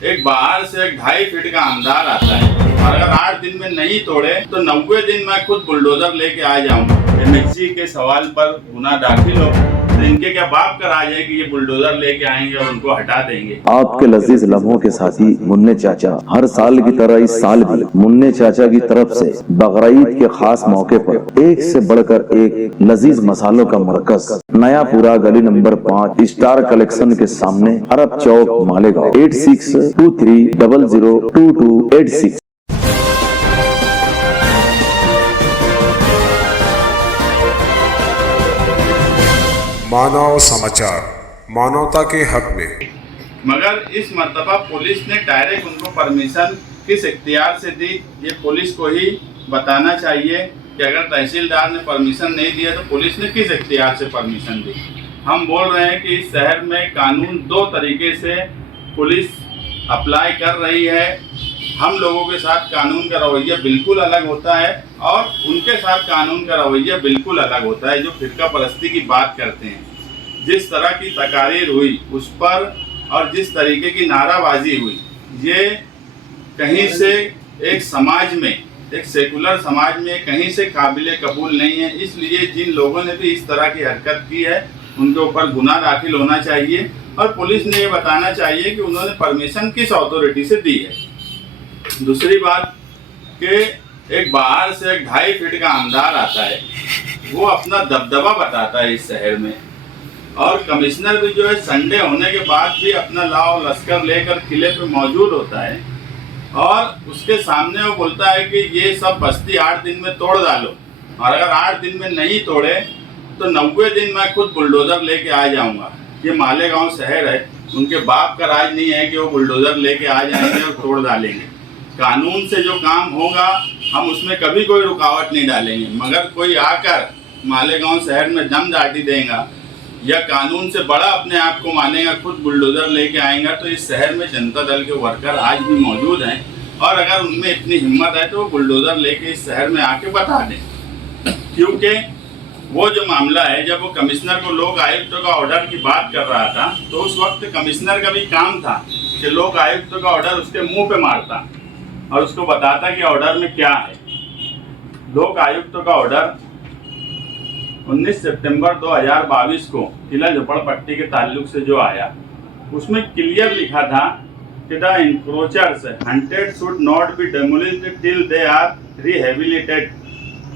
एक बाहर से एक 2.5 फीट का अंधार आता है और अगर 8 दिन में नहीं तोड़े तो 90 दिन मैं खुद बुलडोजर लेके आ जाऊंगा। एमएसजी के सवाल पर गुना दाखिल हो तो इनके क्या बाप का राज है कि ये बुलडोजर लेके आएंगे और उनको हटा देंगे। आपके लजीज लम्हों के साथी मुन्ने चाचा हर साल की तरह इस साल भी मुन्ने चाचा की तरफ से बकरीद के खास मौके पर एक से बढ़कर एक लजीज मसालों का मरकज नया पूरा गली नंबर 5 स्टार कलेक्शन के सामने अरब चौक मालेगांव 8623002286। मानव समाचार, मानवता के हक में। मगर इस मर्तबा पुलिस ने डायरेक्ट उनको परमिशन किस इख्तियार से दी, ये पुलिस को ही बताना चाहिए कि अगर तहसीलदार ने परमिशन नहीं दिया तो पुलिस ने किस इख्तियार से परमिशन दी। हम बोल रहे हैं कि इस शहर में कानून दो तरीके से पुलिस अप्लाई कर रही है। हम लोगों के साथ कानून का रवैया बिल्कुल अलग होता है और उनके साथ कानून का रवैया बिल्कुल अलग होता है जो फिरका परस्ती की बात करते हैं। जिस तरह की तकारीर हुई उस पर और जिस तरीके की नाराबाजी हुई, ये कहीं से एक समाज में, एक सेकुलर समाज में कहीं से काबिल कबूल नहीं है। इसलिए जिन लोगों ने भी इस तरह की हरकत की है उनके ऊपर गुनाह दाखिल होना चाहिए और पुलिस ने ये बताना चाहिए कि उन्होंने परमिशन किस अथॉरिटी से दी है। दूसरी बात कि एक बाहर से एक 2.5 फीट का अंधार आता है, वो अपना दबदबा बताता है इस शहर में। और कमिश्नर भी जो है संडे होने के बाद भी अपना लाव लश्कर लेकर किले पे मौजूद होता है और उसके सामने वो बोलता है कि ये सब बस्ती 8 दिन में तोड़ डालो और अगर 8 दिन में नहीं तोड़े तो 90 दिन मैं खुद बुलडोजर लेके आ जाऊंगा। ये मालेगांव शहर है, उनके बाप का राज नहीं है कि वो बुलडोजर लेके आ जाएंगे और तोड़ डालेंगे। कानून से जो काम होगा हम उसमें कभी कोई रुकावट नहीं डालेंगे, मगर कोई आकर मालेगांव शहर में दम दाटी देगा या कानून से बड़ा अपने आप को मानेगा, खुद बुलडोजर लेके आएगा, तो इस शहर में जनता दल के वर्कर आज भी मौजूद हैं और अगर उनमें इतनी हिम्मत है तो वो बुलडोजर लेके इस शहर में आके बता दें। क्योंकि वो जो मामला है, जब वो कमिश्नर को लोक आयुक्त का ऑर्डर की बात कर रहा था तो उस वक्त कमिश्नर का भी काम था कि लोक आयुक्त का ऑर्डर उसके मुंह पे मारता और उसको बताता कि ऑर्डर में क्या है। लोक आयुक्त का ऑर्डर 19 सितंबर 2022 को किला झोपड़पट्टी के ताल्लुक से जो आया, उसमें क्लियर लिखा था कि the encroachers hunted should not be demolished till they are rehabilitated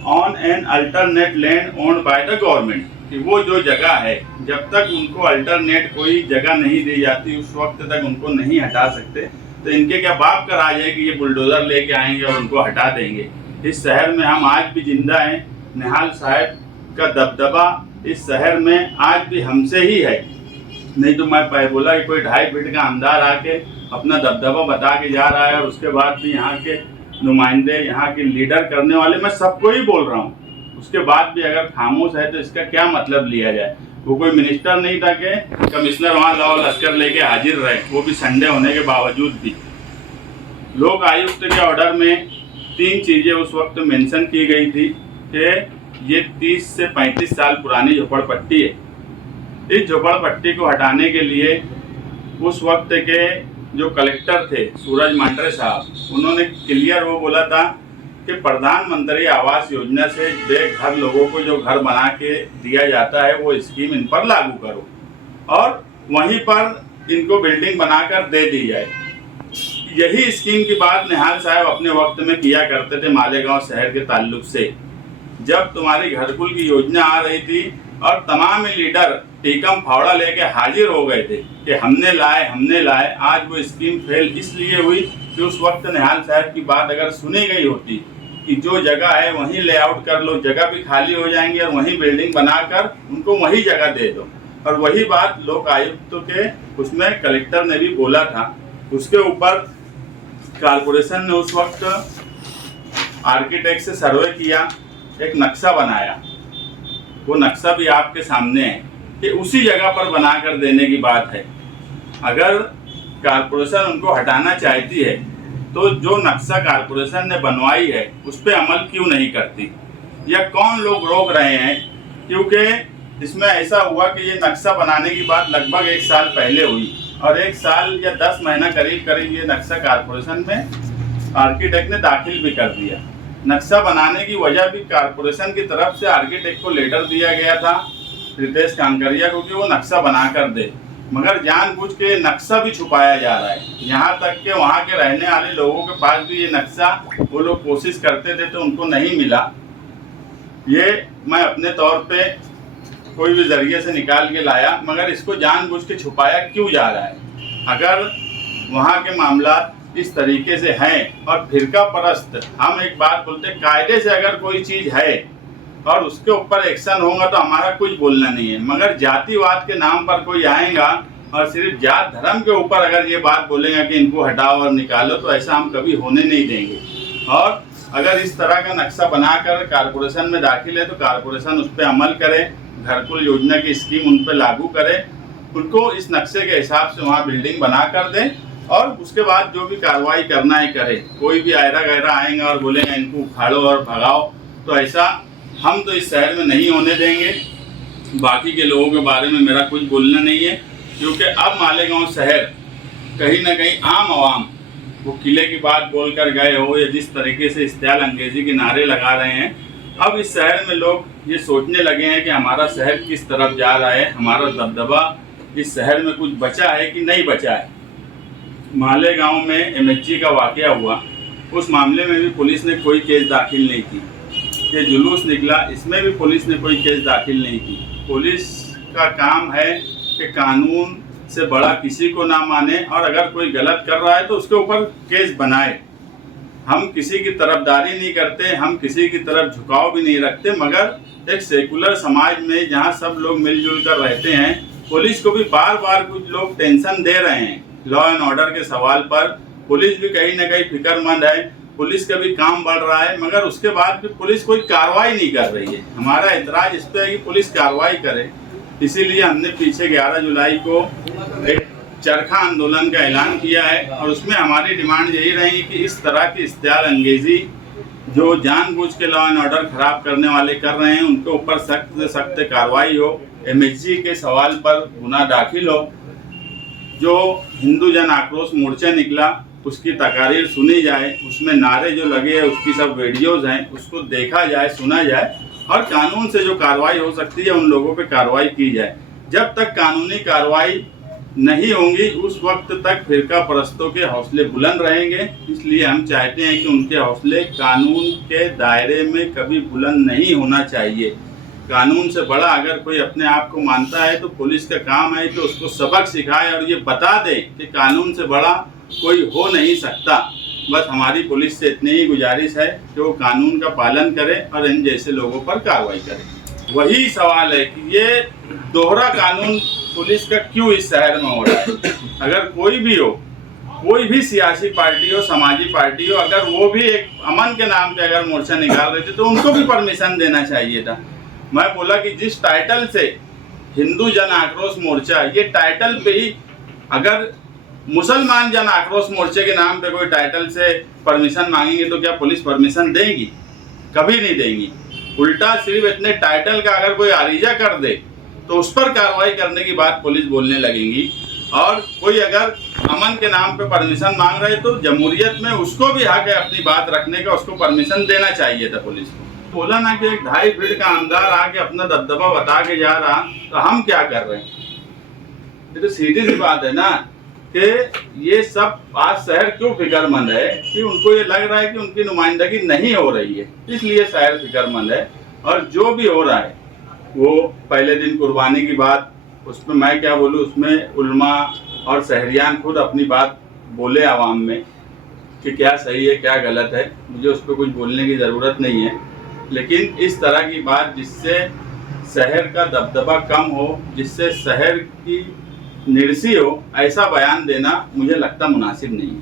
on an alternate land owned by the government. कि वो जो जगह है, जब तक उनको अल्टरनेट कोई जगह नहीं दी जाती उस वक्त तक उनको नहीं हटा सकते। तो इनके क्या बाप का राज है कि ये बुलडोजर लेके आएंगे और उनको हटा देंगे। इस शहर में हम आज भी जिंदा हैं। निहाल साहब का दबदबा इस शहर में आज भी हमसे ही है। नहीं तो मैं बोला कि कोई 2.5 फीट का अंधार आके अपना दबदबा बता के जा रहा है और उसके बाद भी यहाँ के नुमाइंदे, यहाँ के लीडर करने वाले, मैं सबको ही बोल रहा हूँ, उसके बाद भी अगर खामोश है तो इसका क्या मतलब लिया जाए। वो कोई मिनिस्टर नहीं था कि कमिश्नर वहाँ लाओ लश्कर लेके हाजिर रहे, वो भी संडे होने के बावजूद भी। लोक आयुक्त के ऑर्डर में 3 चीज़ें उस वक्त मेंशन की गई थी कि ये 30 से 35 साल पुरानी झोपड़पट्टी है। इस झोपड़पट्टी को हटाने के लिए उस वक्त के जो कलेक्टर थे सूरज मांडरे साहब, उन्होंने क्लियर वो बोला था कि प्रधानमंत्री आवास योजना से बेघर लोगों को जो घर बना के दिया जाता है वो स्कीम इन पर लागू करो और वहीं पर इनको बिल्डिंग बनाकर दे दी जाए। यही स्कीम की बात निहाल साहब अपने वक्त में किया करते थे मालेगांव शहर के ताल्लुक से। जब तुम्हारी घरकुल की योजना आ रही थी और तमाम लीडर टीकम फावड़ा लेके हाजिर हो गए थे कि हमने लाए, आज वो स्कीम फेल इसलिए हुई कि उस वक्त निहाल साहब की बात अगर सुनी गई होती कि जो जगह है वहीं लेआउट कर लो, जगह भी खाली हो जाएंगी और वहीं बिल्डिंग बनाकर उनको वही जगह दे दो। और वही बात लोक आयुक्त के उसमें कलेक्टर ने भी बोला था। उसके ऊपर कारपोरेशन ने उस वक्त आर्किटेक्ट से सर्वे किया, एक नक्शा बनाया। वो नक्शा भी आपके सामने है कि उसी जगह पर बनाकर देने की बात है। अगर कारपोरेशन उनको हटाना चाहती है तो जो नक्शा कारपोरेशन ने बनवाई है उस पर अमल क्यों नहीं करती, या कौन लोग रोक रहे हैं? क्योंकि इसमें ऐसा हुआ कि ये नक्शा बनाने की बात लगभग 1 साल पहले हुई और 1 साल या 10 महीना करीब करीब ये नक्शा कारपोरेशन में आर्किटेक्ट ने दाखिल भी कर दिया। नक्शा बनाने की वजह भी कारपोरेशन की तरफ से आर्किटेक्ट को लेटर दिया गया था रितेश कांकरिया को कि वो नक्शा बना कर दे, मगर जानबूझ के नक्शा भी छुपाया जा रहा है। यहाँ तक कि वहाँ के रहने वाले लोगों के पास भी ये नक्शा वो लोग कोशिश करते थे तो उनको नहीं मिला। ये मैं अपने तौर पे कोई भी जरिए से निकाल के लाया, मगर इसको जानबूझ के छुपाया क्यों जा रहा है? अगर वहाँ के मामला इस तरीके से हैं और फिरका परस्त, हम एक बात बोलते हैं, कायदे से अगर कोई चीज़ है और उसके ऊपर एक्शन होगा तो हमारा कुछ बोलना नहीं है, मगर जातिवाद के नाम पर कोई आएगा और सिर्फ जात धर्म के ऊपर अगर ये बात बोलेगा कि इनको हटाओ और निकालो, तो ऐसा हम कभी होने नहीं देंगे। और अगर इस तरह का नक्शा बनाकर कारपोरेशन में दाखिल है तो कारपोरेशन उस पर अमल करे, घरकुल योजना की स्कीम उन पर लागू करे, उनको इस नक्शे के हिसाब से वहाँ बिल्डिंग बना कर दें और उसके बाद जो भी कार्रवाई करना है करे। कोई भी आयरा गहरा आएगा और बोलेगा इनको उखाड़ो और भगाओ, तो ऐसा हम तो इस शहर में नहीं होने देंगे। बाकी के लोगों के बारे में मेरा कुछ बोलना नहीं है, क्योंकि अब मालेगांव शहर कहीं ना कहीं आम आवाम वो किले की बात बोलकर गए हो या जिस तरीके से इस्तेमाल अंग्रेजी के नारे लगा रहे हैं, अब इस शहर में लोग ये सोचने लगे हैं कि हमारा शहर किस तरफ जा रहा है, हमारा दबदबा इस शहर में कुछ बचा है कि नहीं बचा है। मालेगांव में MHG का वाकया हुआ, उस मामले में भी पुलिस ने कोई केस दाखिल नहीं की। ये जुलूस निकला, इसमें भी पुलिस ने कोई केस दाखिल नहीं की। पुलिस का काम है कि कानून से बड़ा किसी को ना माने और अगर कोई गलत कर रहा है तो उसके ऊपर केस बनाए। हम किसी की तरफदारी नहीं करते, हम किसी की तरफ झुकाव भी नहीं रखते, मगर एक सेकुलर समाज में जहाँ सब लोग मिलजुल कर रहते हैं, पुलिस को भी बार बार कुछ लोग टेंशन दे रहे हैं लॉ एंड ऑर्डर के सवाल पर। पुलिस भी कहीं ना कहीं फिक्रमंद है, पुलिस का भी काम बढ़ रहा है, मगर उसके बाद भी पुलिस कोई कार्रवाई नहीं कर रही है। हमारा एतराज़ इस पर है कि पुलिस कार्रवाई करे। इसीलिए हमने पीछे 11 जुलाई को एक चरखा आंदोलन का ऐलान किया है और उसमें हमारी डिमांड यही रहेगी कि इस तरह की इस्तेमाल अंगेजी जो जानबूझ के लॉ एंड ऑर्डर खराब करने वाले कर रहे हैं, उनके ऊपर सख्त से सख्त कार्रवाई हो। MHG के सवाल पर गुना दाखिल हो। जो हिंदू जन आक्रोश मोर्चा निकला उसकी तकारीर सुनी जाए, उसमें नारे जो लगे हैं उसकी सब वीडियोज़ हैं, उसको देखा जाए, सुना जाए और कानून से जो कार्रवाई हो सकती है उन लोगों पे कार्रवाई की जाए। जब तक कानूनी कार्रवाई नहीं होंगी उस वक्त तक फिरका परस्तों के हौसले बुलंद रहेंगे। इसलिए हम चाहते हैं कि उनके हौसले कानून के दायरे में कभी बुलंद नहीं होना चाहिए। कानून से बड़ा अगर कोई अपने आप को मानता है तो पुलिस का काम है कि उसको सबक सिखाए और ये बता दे कि कानून से बड़ा कोई हो नहीं सकता। बस हमारी पुलिस से इतनी ही गुजारिश है कि वो कानून का पालन करे और इन जैसे लोगों पर कार्रवाई करे। वही सवाल है कि ये दोहरा कानून पुलिस का क्यों इस शहर में हो रहा है। अगर कोई भी हो, कोई भी सियासी पार्टी हो, समाजी पार्टी हो, अगर वो भी एक अमन के नाम पे अगर मोर्चा निकाल रहे थे तो उनको भी परमिशन देना चाहिए था। मैं बोला कि जिस टाइटल से हिंदू जन आक्रोश मोर्चा, ये टाइटल पे ही अगर मुसलमान जन आक्रोश मोर्चे के नाम पे कोई टाइटल से परमिशन मांगेंगे तो क्या पुलिस परमिशन देगी? कभी नहीं देगी। उल्टा सिर्फ इतने टाइटल का अगर कोई आरिजा कर दे तो उस पर कार्रवाई करने की बात पुलिस बोलने लगेगी। और कोई अगर अमन के नाम पे परमिशन मांग रहे तो जमहूरियत में उसको भी हक है अपनी बात रखने का, उसको परमिशन देना चाहिए था पुलिस को। बोला ना कि 2.5 फीट का आमदार आके अपना दबदबा बता के जा रहा, तो हम क्या कर रहे हैं? ये तो सीधी सी बात है ना कि ये सब आज शहर क्यों फिक्रमंद है कि उनको ये लग रहा है कि उनकी नुमाइंदगी नहीं हो रही है, इसलिए शहर फिक्रमंद है। और जो भी हो रहा है वो पहले दिन कुर्बानी की बात, उसमें मैं क्या बोलूँ, उसमें उल्मा और शहरियान खुद अपनी बात बोले आवाम में कि क्या सही है क्या गलत है। मुझे उस पर कुछ बोलने की ज़रूरत नहीं है, लेकिन इस तरह की बात जिससे शहर का दबदबा कम हो, जिससे शहर की निरसी हो, ऐसा बयान देना मुझे लगता मुनासिब नहीं है।